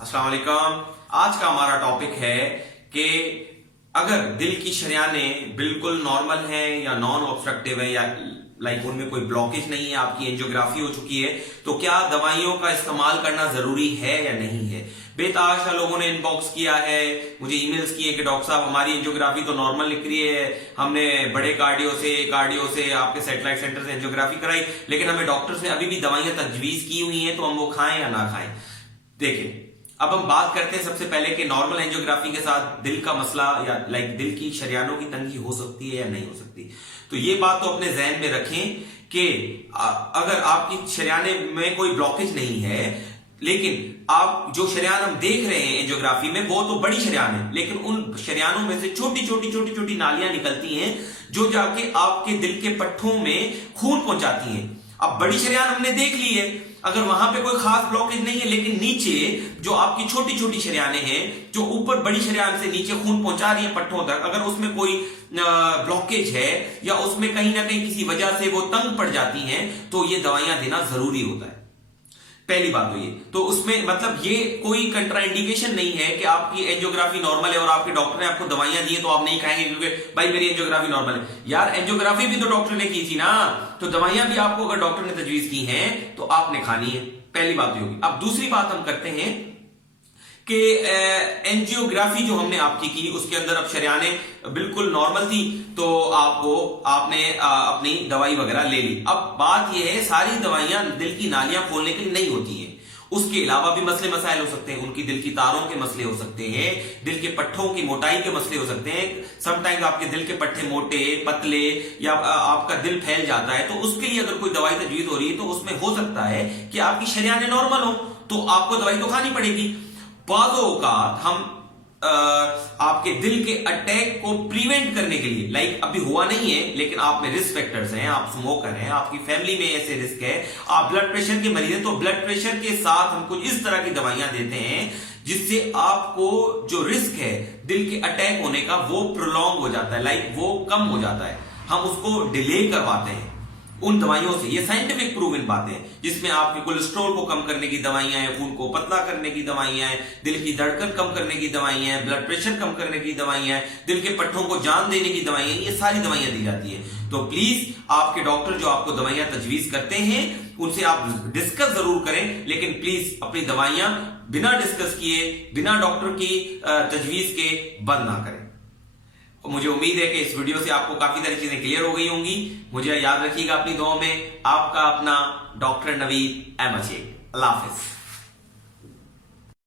अस्सलाम वालेकुम। आज का हमारा टॉपिक है कि अगर दिल की शरियानें बिल्कुल नॉर्मल हैं या नॉन ऑब्स्ट्रक्टिव है या उनमें कोई ब्लॉकेज नहीं है, आपकी एंजियोग्राफी हो चुकी है, तो क्या दवाइयों का इस्तेमाल करना जरूरी है या नहीं है। बेतहाशा लोगों ने इनबॉक्स किया है, मुझे ईमेल्स किए कि डॉक्टर साहब हमारी एंजियोग्राफी तो नॉर्मल लिख रही है, हमने बड़े कार्डियो से आपके सैटेलाइट सेंटर से एंजियोग्राफी कराई, लेकिन हमें डॉक्टर्स ने अभी भी दवाइयां तजवीज की हुई हैं, तो हम वो खाएं या ना खाएं। देखिए, अब हम बात करते हैं सबसे पहले कि नॉर्मल एंजियोग्राफी के साथ दिल का मसला या दिल की शरियानों की तंगी हो सकती है या नहीं हो सकती। तो ये बात तो अपने जहन में रखें कि अगर आपकी शरियाने में कोई ब्लॉकेज नहीं है, लेकिन आप जो शरियान हम देख रहे हैं एंजियोग्राफी में वो तो बड़ी शरियान है, लेकिन उन शरियानों में से छोटी छोटी नालियां निकलती हैं जो जाके आपके दिल के पट्टों में खून पहुंचाती हैं। अब बड़ी शरियान हमने देख ली है, अगर वहां पे कोई खास ब्लॉकेज नहीं है, लेकिन नीचे जो आपकी छोटी छोटी शरियानें हैं जो ऊपर बड़ी शरियान से नीचे खून पहुंचा रही है पट्टों तक, अगर उसमें कोई ब्लॉकेज है या उसमें कहीं ना कहीं किसी वजह से वो तंग पड़ जाती हैं, तो ये दवाइयां देना जरूरी होता है। पहली बात तो ये, तो उसमें मतलब ये कोई कंट्राइंडिकेशन नहीं है कि आपकी एंजियोग्राफी नॉर्मल है और आपके डॉक्टर ने आपको दवाइयां दी है तो आप नहीं खाएंगे क्योंकि भाई मेरी एंजियोग्राफी नॉर्मल है। यार एंजियोग्राफी भी तो डॉक्टर ने की थी ना, तो दवाइयां भी आपको अगर डॉक्टर ने तजवीज की हैं तो आपने खानी है। पहली बात ये होगी। अब दूसरी बात हम करते हैं कि एंजियोग्राफी जो हमने आपकी की उसके अंदर अब शरियानें बिल्कुल नॉर्मल थी, तो आपने अपनी दवाई वगैरह ले ली। अब बात यह है, सारी दवाइयां दिल की नालियां खोलने के लिए नहीं होती हैं, उसके अलावा भी मसले मसाइल हो सकते हैं, उनकी दिल की तारों के मसले हो सकते हैं, दिल के पट्टों की मोटाई के मसले हो सकते हैं। समटाइम्स आपके दिल के पट्टे मोटे पतले या आपका दिल फैल जाता है, तो उसके लिए अगर कोई दवाई तजवीज हो रही है तो उसमें हो सकता है कि आपकी शरियानें नॉर्मल हो, तो आपको दवाई तो खानी पड़ेगी। बाज़ औक़ात हम आपके दिल के अटैक को प्रिवेंट करने के लिए, अभी हुआ नहीं है लेकिन आप में रिस्क फैक्टर्स हैं, आप स्मोकर हैं, आपकी फैमिली में ऐसे रिस्क है, आप ब्लड प्रेशर के मरीज हैं, तो ब्लड प्रेशर के साथ हम कुछ इस तरह की दवाइयां देते हैं जिससे आपको जो रिस्क है दिल के अटैक होने का वो प्रोलॉन्ग हो जाता है, वो कम हो जाता है, हम उसको डिले करवाते हैं उन दवाइयों से। ये साइंटिफिक प्रूवन बातें हैं, जिसमें आपके कोलेस्ट्रॉल को कम करने की दवाइयां हैं, खून को पतला करने की दवाइयां हैं, दिल की धड़कन कम करने की दवाइयां हैं, ब्लड प्रेशर कम करने की दवाइयां हैं, दिल के पट्टों को जान देने की दवाइयां, ये सारी दवाइयां दी जाती हैं। तो प्लीज आपके डॉक्टर जो आपको दवाइयां तजवीज करते हैं उनसे आप डिस्कस जरूर करें, लेकिन प्लीज अपनी दवाइयां बिना डिस्कस किए, बिना डॉक्टर की तजवीज के बंद ना करें। मुझे उम्मीद है कि इस वीडियो से आपको काफी सारी चीजें क्लियर हो गई होंगी। मुझे याद रखिएगा अपनी दुआओं में। आपका अपना डॉक्टर नवीद अहमद शेख। अल्लाह हाफिज।